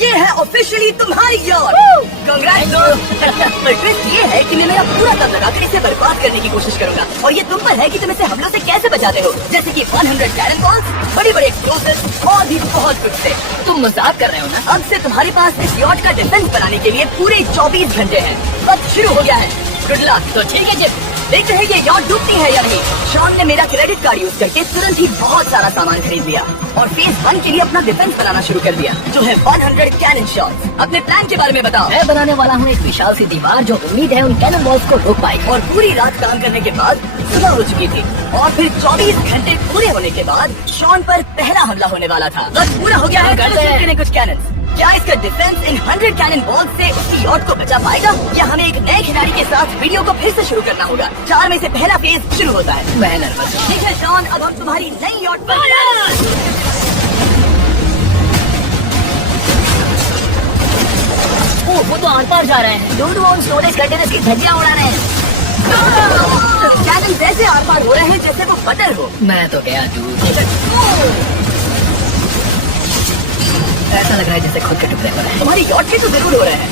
ये है ऑफिशियली तुम्हारी यार। ट्विस्ट ये है कि मैं मेरा पूरा दम लगाकर इसे बर्बाद करने की कोशिश करूंगा और ये तुम पर है कि तुम इसे हमलों से कैसे बचाते हो, जैसे कि 100 कैनन बॉल्स, बड़ी बड़ी एक्सप्लोसिव्स और भी बहुत कुछ से। तुम मजाक कर रहे हो ना? अब से तुम्हारे पास इस यॉट का डिफेंस बनाने के लिए पूरे 24 घंटे हैं। वक्त शुरू हो गया है। Good luck. तो ठीक है जिप, देखते हैं ये यॉट डूबती है या नहीं। शॉन ने मेरा क्रेडिट कार्ड यूज करके तुरंत ही बहुत सारा सामान खरीद लिया और फेज 1 के लिए अपना डिफेंस बनाना शुरू कर दिया, जो है 100 कैनन शॉट्स। अपने प्लान के बारे में बताओ। मैं बनाने वाला हूँ एक विशाल सी दीवार जो उम्मीद है उन कैनन बॉल्स को रोक पाएगी। और पूरी रात काम करने के बाद सुबह हो चुकी थी और फिर 24 घंटे पूरे होने के बाद शॉन पर पहला हमला होने वाला था। बस पूरा हो गया है। करते कुछ कैनन। क्या इसका डिफेंस इन 100 कैनन बॉल से उसकी यॉट को बचा पाएगा या हमें एक नए खिलाड़ी के साथ वीडियो को फिर से शुरू करना होगा? 4 में से पहला फेज शुरू होता है। मैं नर्वस हूँ। ठीक है शॉन, अब हम तुम्हारी नई यॉट पर वो तो आर पार जा रहे हैं। डूड वो उन स्टोरेज कंटेनर्स की धज्जियां उड़ा रहे हैं। कैनन वैसे आर पार हो रहे हैं जैसे वो बटर हो। मैं तो गया दूर। ऐसा लग रहा है जैसे खुद के टुकड़े हो रहे हैं। तुम्हारी यॉट के तो जरूर हो रहे हैं।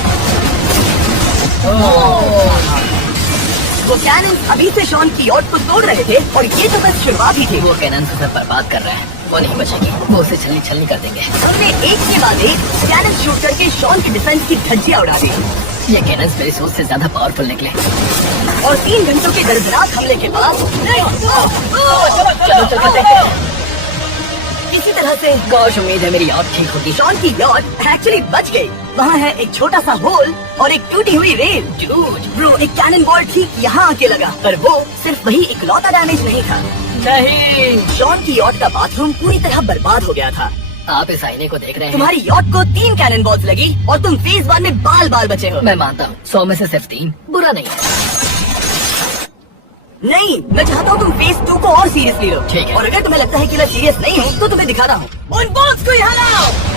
वो कैनन अभी से शॉन की यॉट को तोड़ रहे थे और ये तो बस शुरुआत ही थी। वो कैनन से सब बर्बाद कर रहे हैं, वो नहीं बचेंगे। वो उसे छलनी छलनी कर देंगे। हमने एक के बाद एक कैनन शूट करके शॉन की डिफेंस की धज्जियां उड़ा दी। ये कैनन मेरी सोच से ज्यादा पावरफुल निकले और 3 घंटों के दर्दनाक हमले के बाद चलो किसी तरह से गौश उम्मीद है मेरी यॉट ठीक होगी। शॉन की यॉट एक्चुअली बच गई। वहाँ है एक छोटा सा होल और एक टूटी हुई रेल। ब्रो, एक कैनन बॉल ठीक यहाँ आके लगा, पर वो सिर्फ वही इकलौता डैमेज नहीं था। नहीं, शॉन की यॉट का बाथरूम पूरी तरह बर्बाद हो गया था। आप इस आईने को देख रहे हैं। तुम्हारी यॉट को 3 कैनन बॉल्स लगी और तुम फेज 1 में बाल बाल बचे हो। मैं मानता हूँ 100 में से सिर्फ 3 बुरा नहीं है। नहीं, मैं चाहता हूँ तुम फेज 2 को और सीरियसली लो। ठीक है। और अगर तुम्हें लगता है कि मैं सीरियस नहीं हूँ तो तुम्हें दिखाता हूँ। उन बॉल्स को यहाँ लाओ।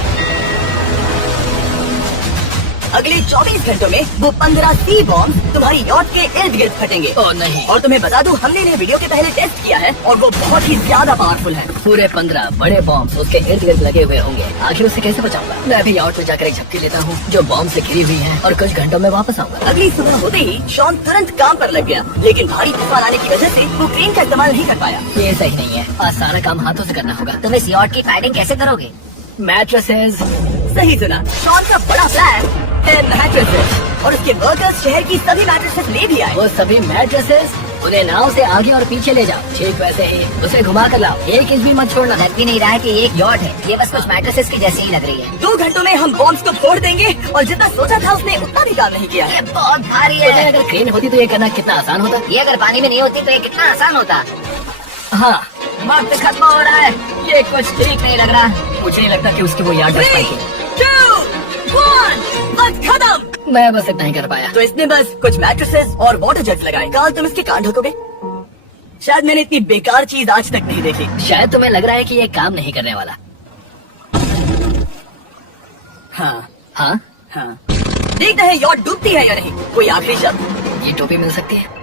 अगले 24 घंटों में वो 15 सी बॉम्ब तुम्हारी यॉट के इर्द गिर्द फटेंगे। ओह नहीं। और तुम्हें बता दूं, हमने इन्हें वीडियो के पहले टेस्ट किया है और वो बहुत ही ज्यादा पावरफुल है। पूरे 15 बड़े बॉम्ब उसके इर्द गिर्द लगे हुए होंगे। आखिर उसे कैसे बचाऊंगा? मैं भी यॉट में जाकर एक झपकी लेता हूँ जो बॉम्ब से घिरी हुई है और कुछ घंटों में वापस आऊंगा। अगली सुबह होते ही शॉन तुरंत काम पर लग गया, लेकिन भारी तूफान आने की वजह से वो क्रेन का इस्तेमाल नहीं कर पाया। ये सही नहीं है, आज सारा काम हाथों से करना होगा। तुम इस यॉट की फाइटिंग कैसे करोगे? मैट्रेसेस। सही सुना, शॉन का बड़ा प्लान है मैट्रेसेस और उसके वर्कर्स शहर की सभी मैट्रेसेस ले भी आए। वो सभी मैट्रेसेस उन्हें नाव से आगे और पीछे ले जाओ। ठीक वैसे ही उसे घुमा कर लाओ, एक इंच भी मत छोड़ना। लग भी नहीं रहा है कि ये एक यॉट है, ये बस कुछ मैट्रेसेस की जैसी ही लग रही है। 2 घंटों में हम बॉम्ब्स को फोड़ देंगे और जितना सोचा था उसने उतना भी काम नहीं किया है। ये बहुत भारी पता है है। अगर क्रेन होती तो ये करना कितना आसान होता। ये अगर पानी में नहीं होती तो ये कितना आसान होता। हाँ, वक्त खत्म हो रहा है, ये कुछ ठीक नहीं लग रहा। मुझे नहीं लगता कि उसकी वो याद बच 3, पाएगी। 2, 1, वक्त खत्म। मैं बस इतना ही कर पाया। तो इसने बस कुछ मैट्रेसेस और वाटर जेट्स लगाए। काल, तुम इसके कान ठोकोगे? शायद मैंने इतनी बेकार चीज आज तक नहीं देखी। शायद तुम्हें लग रहा है कि ये काम नहीं करने वाला। हाँ हाँ, हाँ, देखते हैं यॉट डूबती है या नहीं। कोई आखिरी शब्द? ये टोपी मिल सकती है।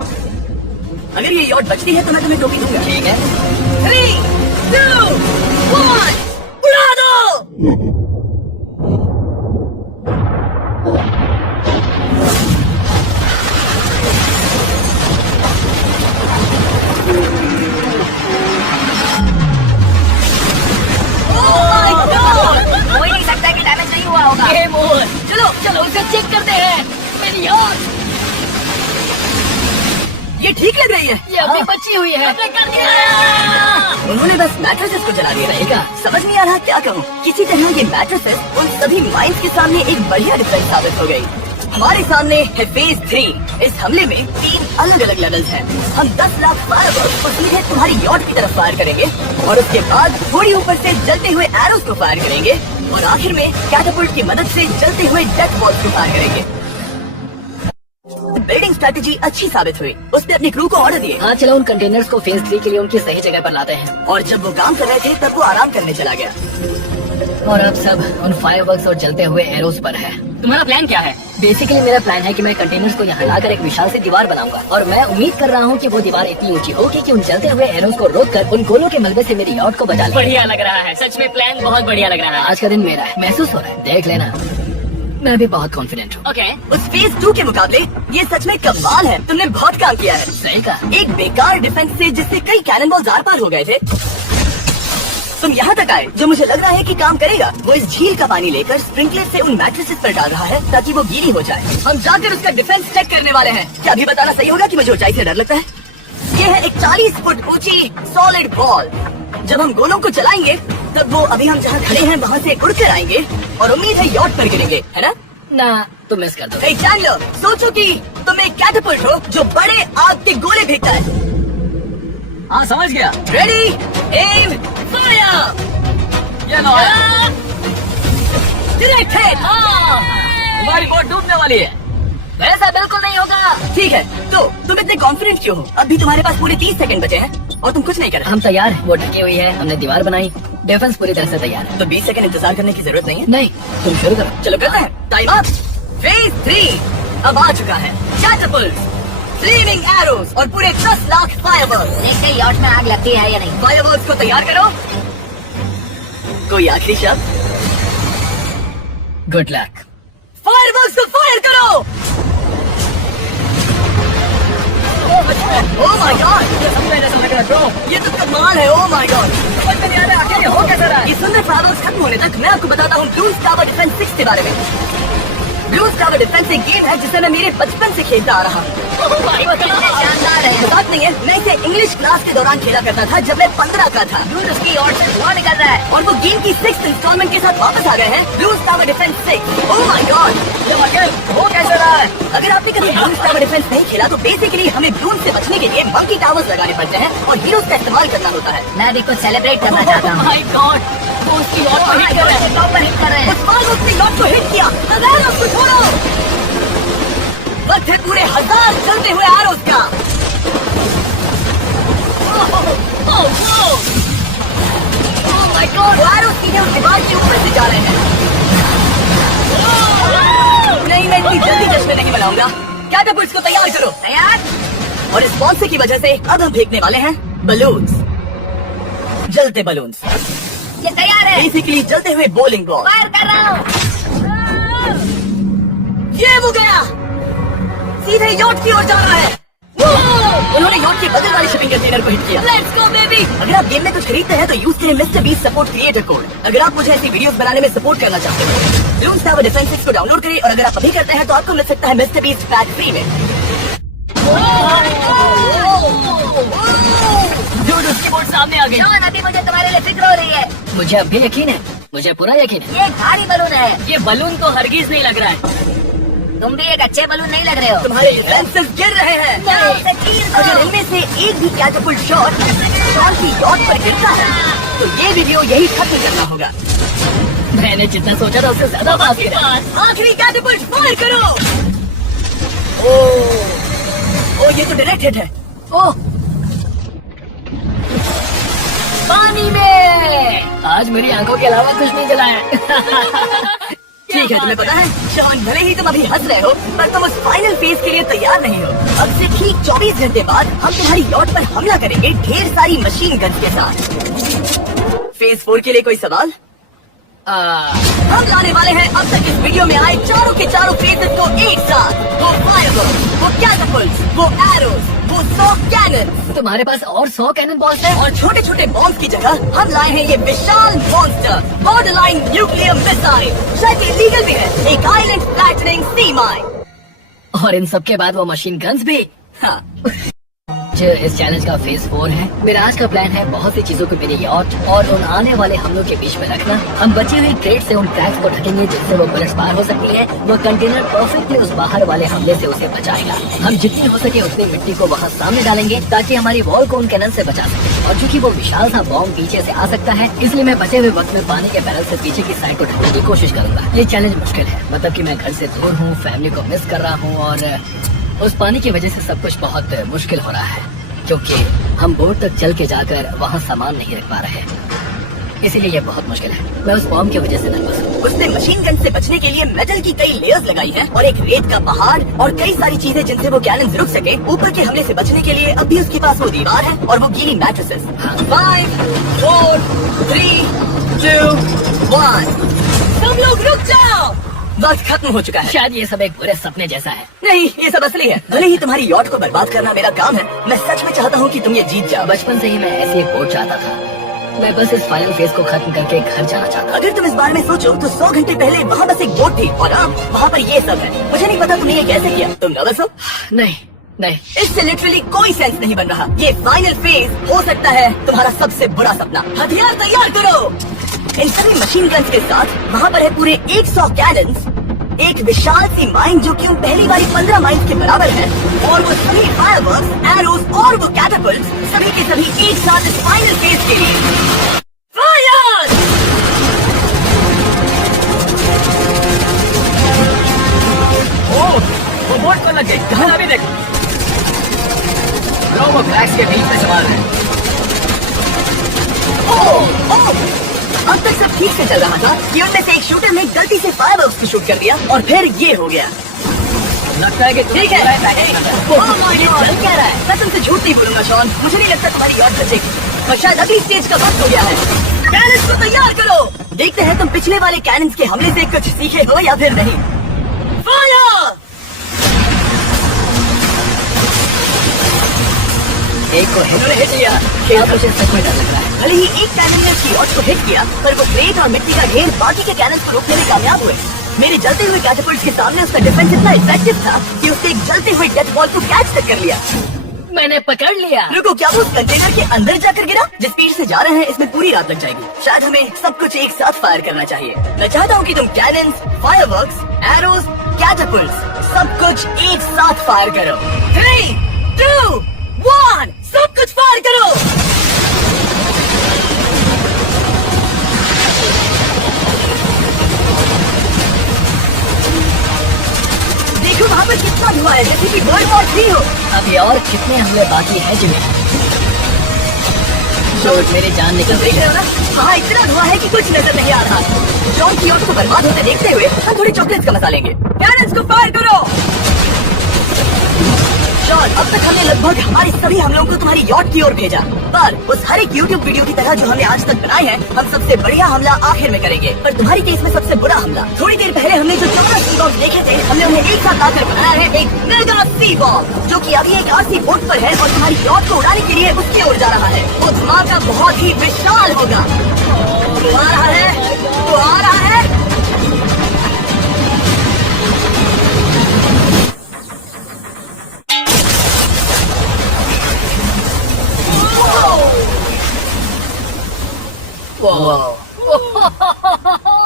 अगर ये यॉट बचती है तो मैं तुम्हें टोपी दूंगा। ठीक है। 3, 2, 1, उड़ा दो। हो ही नहीं सकता कि डैमेज नहीं हुआ होगा। ये मोर, चलो चलो उसे चेक करते हैं। मेरी यॉट, ये ठीक लग रही है। ये अपनी बची हुई है। कर दिया। उन्होंने बस मैट्रेसेस को जला दिया। रहेगा। समझ नहीं आ रहा क्या कहूँ। किसी तरह ये मैट्रेसेस उन सभी माइंस के सामने एक बढ़िया डिफेंस साबित हो गई। हमारे सामने है फेज 3। इस हमले में 3 अलग अलग लेवल्स हैं। हम 10 लाख फायरवर्क्स को सीधे तुम्हारी यॉट की तरफ फायर करेंगे और उसके बाद थोड़ी ऊपर से जलते हुए एरोस को फायर करेंगे और आखिर में कैटापुल्ट की मदद से जलते हुए डेथ बॉल्स को फायर करेंगे। बिल्डिंग स्ट्रेटेजी अच्छी साबित हुई। उसने अपनी क्रू को ऑर्डर दिए। हाँ चलो उन कंटेनर्स को फेज 3 के लिए उनकी सही जगह पर लाते हैं। और जब वो काम कर रहे थे तब वो आराम करने चला गया। और अब सब उन फायरवर्क्स और जलते हुए एरोस पर है। तुम्हारा प्लान क्या है? बेसिकली मेरा प्लान है कि मैं कंटेनर्स को यहाँ लाकर एक विशाल सी दीवार बनाऊंगा और मैं उम्मीद कर रहा हूँ कि वो दीवार इतनी ऊंची होगी कि उन जलते हुए एरोस को रोककर उन गोलों के मलबे से मेरी यॉट को बचा ले। बढ़िया लग रहा है, सच में प्लान बहुत बढ़िया लग रहा है। आज का दिन मेरा है, महसूस हो रहा है, देख लेना। मैं भी बहुत कॉन्फिडेंट हूँ। ओके, उस फेज 2 के मुकाबले ये सच में कमाल है। तुमने बहुत काम किया है। सही कहा। एक बेकार डिफेंस से जिससे कई कैनन बॉल्स आर पार हो गए थे, तुम यहाँ तक आए। जो मुझे लग रहा है कि काम करेगा, वो इस झील का पानी लेकर स्प्रिंकलर से उन मैट्रेसेस पर डाल रहा है ताकि वो गीली हो जाए। हम जाकर उसका डिफेंस चेक करने वाले हैं। क्या अभी बताना सही होगा कि मुझे ऊंचाई से डर लगता है? ये है एक 40 फुट ऊंची सॉलिड बॉल। जब हम गोलों को चलाएंगे तब वो अभी हम जहाँ खड़े हैं वहाँ से उड़कर आएंगे और उम्मीद है यॉट पर गिरेंगे, है ना? ना, तुम मिस कर दो। नहीं, जान लो, सोचो कि तुम एक कैटapult हो जो बड़े आग के गोले फेंकता है। हाँ, समझ गया। Ready, aim, fire. ये लो। Direct hit. तुम्हारी बोट डूबने वाली है। वैसा बिल्कुल नहीं होगा। ठीक है, तो तुम इतने कॉन्फिडेंट क्यों हो? अभी तुम्हारे पास पूरे 30 सेकंड बचे हैं और तुम कुछ नहीं कर रहे। हम तैयार हैं। वो ढकी हुई है, हमने दीवार बनाई, डिफेंस पूरी तरह से तैयार है। तो 20 सेकंड इंतजार करने की जरूरत नहीं है। नहीं, तुम शुरू करो। चलो करते हैं। Time up. फेज 3 अब आ चुका है। कैटapult, फ्लेमिंग एरोज और पूरे 10 लाख फायरवर्क्स। देखते हैं यॉट में आग लगती है या नहीं। फायरवर्क्स को तैयार करो। कोई आखिरी शब्द? Good luck. फायरवर्क्स को फायर करो। ओह माय गॉड, ये तो कमाल है। ओह माय गॉड, हो कैसे रहा है? ये सुंदर फायरवर्क्स खत्म होने तक मैं आपको बताता हूँ ब्लूज टावर डिफेंस 6 के बारे में। ब्लूज टावर डिफेंस एक गेम है जिसे मैं मेरे बचपन से खेलता आ रहा हूँ। शानदार है। मजाक नहीं है, मैं इसे इंग्लिश क्लास के दौरान खेला करता था जब मैं 15 का था। दूध उसकी ओर से धुआं निकल रहा है। और वो गेम की 6th इंस्टॉलमेंट के साथ वापस आ गए हैं, blues tower defence 6। Oh my God, हो कैसे रहा है? अगर आपने कभी ब्लूज टावर डिफेंस नहीं खेला तो बेसिकली हमें ब्लून से बचने के लिए मंकी टावर्स लगाने पड़ते हैं और हीरोज का इस्तेमाल करना होता है। मैं भी कुछ सेलिब्रेट करना चाहता हूँ। माय गॉड, वो उसकी याट को हिट कर रहा है। टॉप पर हिट कर रहे हैं। उस फायरवर्क्स ने याट को हिट किया। अगर उसको छोड़ो, वक्त है पूरे 1000 चलते हुए एरोज का। ओह माय गॉड, एरोज सीधे उस दीवार के ऊपर से जा रहे हैं। नहीं, मैं इतनी जल्दी जश्न नहीं मनाऊंगा। कैटapults को तैयार करो। तैयार। और इस स्पॉन्सर की वजह से अब हम फेंकने वाले हैं बलून्स, जलते बलून्स। ये तैयार है। बेसिकली जलते हुए बॉलिंग बॉल। फायर कर रहा हूँ। ये वो गया, सीधे यॉट की ओर जा रहा है। उन्होंने यॉट के बगल वाले शिपिंग कंटेनर को हिट किया। Let's go baby. अगर आप गेम में कुछ खरीदते हैं तो यूज करें mister beast support creator code. अगर आप मुझे ऐसी वीडियोस बनाने में सपोर्ट करना चाहते हैं, ब्लूज टावर डिफेंस 6 को डाउनलोड करें और अगर आप अभी करते हैं तो आपको मिल सकता है मिस्टर बीस्ट पैक फ्री में। डूड, उसकी बोट सामने आ गई। जॉन, अभी मुझे तुम्हारे लिए फिक्र हो रही है। मुझे अब भी यकीन है, मुझे पूरा यकीन है। ये एक भारी बलून है। ये बलून तो हरगिज नहीं लग रहा है। तुम भी एक अच्छे बलून नहीं लग रहे हो। तुम्हारे डिफेंसेस गिर रहे हैं। जाओ, उसे चीर दो। अगर इनमें से एक भी कैटapult शॉट शॉन की यॉट पर गिरता है तो ये वीडियो यही खत्म करना होगा। मैंने जितना सोचा था उससे ज्यादा बात की। आखिरी कैटapult फायर करो। ओ, ये तो डायरेक्ट हिट है। ओह, पानी में। आज मेरी आंखों के अलावा कुछ नहीं जला है। ठीक है, तुम्हें पता है शॉन, भले ही तुम अभी हंस रहे हो पर तुम उस फाइनल फेज के लिए तैयार नहीं हो। अब से ठीक 24 घंटे बाद हम तुम्हारी यॉट पर हमला करेंगे ढेर सारी मशीन गन्स के साथ। फेज 4 के लिए कोई सवाल? हम लाने वाले हैं अब तक इस वीडियो में आए चारों के चारों फेजेस को एक साथ। वो फायरवर्क्स, वो कैटapults, वो एरोज, वो 100 कैनन। तुम्हारे पास और 100 कैनन बॉल्स हैं? और छोटे छोटे बॉम्ब की जगह हम लाए हैं ये विशाल मॉन्स्टर बॉर्डरलाइन न्यूक्लियर मिसाइल। शायद इलीगल भी है, एक आइलैंड फ्लैटनिंग सी माइन। और इन सब के बाद वो मशीन गन्स भी। हाँ, जो इस चैलेंज का फेज 4 है। मेरा आज का प्लान है बहुत सी चीजों को मेरे यॉट और उन आने वाले हमलों के बीच में रखना। हम बची हुई ट्रेड से उन ट्रैक्स को ढकेंगे जिससे वो बुलेट्स पार हो सकती है। वो कंटेनर परफेक्टली उस बाहर वाले हमले से उसे बचाएगा। हम जितनी हो सके उतनी मिट्टी को वहाँ सामने डालेंगे ताकि हमारी वॉल को उन कैनन से बचा सके। और चूंकि वो विशाल सा बॉम्ब पीछे से आ सकता है, इसलिए मैं बचे हुए वक्त में पानी के बैरल से पीछे की साइड को ढकने की कोशिश करूंगा। ये चैलेंज मुश्किल है, मतलब कि मैं घर से दूर हूँ, फैमिली को मिस कर रहा हूँ और उस पानी की वजह से सब कुछ बहुत मुश्किल हो रहा है क्योंकि हम बोट तक चल के जाकर वहाँ सामान नहीं रख पा रहे हैं। इसीलिए ये बहुत मुश्किल है। मैं उस बॉम्ब की वजह से नर्वस हूँ। उसने मशीन गन से बचने के लिए मेटल की कई लेयर्स लगाई हैं और एक रेत का पहाड़ और कई सारी चीजें जिनसे वो कैनन रुक सके। ऊपर के हमले से बचने के लिए अभी उसके पास वो दीवार है और वो गीली मैट्रेसेस। 5, 4, 3, 2, 1। तुम लोग रुक जाओ। वक्त खत्म हो चुका है। शायद ये सब एक बुरे सपने जैसा है। नहीं, ये सब असली है। भले ही तुम्हारी यॉट को बर्बाद करना मेरा काम है, मैं सच में चाहता हूँ कि तुम ये जीत जाओ। बचपन से ही मैं ऐसी एक बोट चाहता था। मैं बस इस फाइनल फेज को खत्म करके घर जाना चाहता। अगर तुम इस बारे में सोचो तो 100 घंटे पहले वहाँ बस एक बोट थी और अब वहाँ पर ये सब है। मुझे नहीं पता तुमने ये कैसे किया। तुम नर्वस हो? नहीं नहीं, इससे लिटरली कोई सेंस नहीं बन रहा। ये फाइनल फेज हो सकता है तुम्हारा सबसे बुरा सपना। हथियार तैयार करो। इन सभी मशीन गन्स के साथ वहाँ पर है पूरे 100 कैनन्स, एक विशाल सी माइन जो कि उन पहली वाली 15 माइन के बराबर है, और वो सभी फायरवर्क्स, एरोस और वो कैटापल्ट्स सभी के सभी एक साथ इस फाइनल फेज के लिए फायर। वो बोट को लग गई। कहाँ अभी देखो, वो क्रैक्स के बीच में सवार है। अब तक सब ठीक से चल रहा था कि उनमें से एक शूटर ने गलती से फायरवर्क्स को शूट कर दिया और फिर ये हो गया। लगता है कि ठीक है, क्या रहा है? मैं तुमसे झूठ नहीं बोलूंगा शॉन, मुझे नहीं लगता तुम्हारी यॉट बचेगी। और शायद अगली स्टेज का वक्त हो गया है। कैनन्स को तैयार करो। देखते हैं तुम पिछले वाले कैनन्स के हमले से कुछ सीखे हो या फिर नहीं। फायर! एक को हिट किया। अब मुझे सच में डर लग रहा है। भले ही एक कैनन ने उसकी यॉट को हिट किया, पर वो क्रेट और मिट्टी का ढेर बाकी के कैनन्स को रोकने में कामयाब हुए। मेरे जलते हुए कैटापल्ट्स के सामने उसका डिफेंस इतना इफेक्टिव था कि उसने एक जलते हुए डेथ बॉल को कैच तक कर लिया। मैंने पकड़ लिया। रुको, क्या वो उस कंटेनर के अंदर जाकर गिरा? जिस स्पीड से जा रहे हैं इसमें पूरी रात लग जाएगी। शायद हमें सब कुछ एक साथ फायर करना चाहिए। मैं चाहता हूँ कि तुम कैनन्स, फायरवर्क्स, एरोस, कैटापल्ट्स सब कुछ एक साथ फायर करो। 3, 2, 1, सब कुछ फायर करो। देखो वहाँ पर कितना धुआं है, जैसे कि वर्ल्ड वॉर 3 हो। अभी और कितने हमले बाकी है जिन्हें शॉट मेरी जान निकल देख रही रहे है। हो ना, वहाँ इतना धुआं है कि कुछ नजर नहीं आ रहा। जॉन की यॉट को बर्बाद होते देखते हुए हम थोड़ी चॉकलेट्स का मजा लेंगे। कैनन्स को फायर करो। जॉन, अब तक हमने लगभग हमारे सभी हमलों को तुम्हारी यॉट की ओर भेजा, पर उस हर एक यूट्यूब वीडियो की तरह जो हमने आज तक बनाए हैं, हम सबसे बढ़िया हमला आखिर में करेंगे। पर तुम्हारी केस में सबसे बुरा हमला। थोड़ी देर पहले हमने जो 14 सी बॉम्ब देखे थे, हमने उन्हें एक साथ लाकर बनाया है एक मेगा सी बॉम्ब, जो कि अभी एक आरसी बोट पर है और तुम्हारी यॉट को उड़ाने के लिए उसकी ओर जा रहा है। वो धमाका बहुत ही विशाल होगा। वो आ रहा है, वो आ रहा है।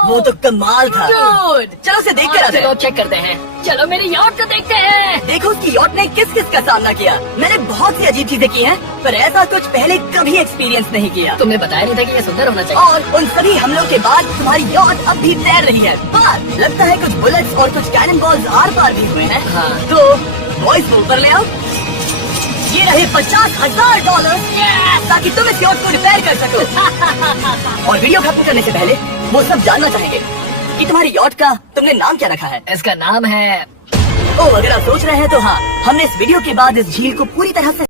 वो तो कमाल था। Dude! चलो उसे देख कर आते चलो हैं। चेक करते हैं। चलो मेरी यॉट को देखते हैं। देखो उसकी यॉट ने किस किस का सामना किया। मैंने बहुत सी अजीब चीजें की हैं, पर ऐसा कुछ पहले कभी एक्सपीरियंस नहीं किया। तुमने बताया नहीं था कि ये सुंदर होना चाहिए। और उन सभी हमलों के बाद तुम्हारी यॉट अब भी तैर रही है, पर लगता है कुछ बुलेट्स और कुछ कैनन बॉल्स आर पार भी हुए हैं। हाँ। तो वॉइस ऊपर ले आओ। ये रहे $50,000 ताकि तुम इस यॉट को रिपेयर कर सको। और वीडियो खत्म करने से पहले वो सब जानना चाहेंगे कि तुम्हारी यॉट का तुमने नाम क्या रखा है। इसका नाम है ओ, अगर आप सोच रहे हैं तो हाँ, हमने इस वीडियो के बाद इस झील को पूरी तरह से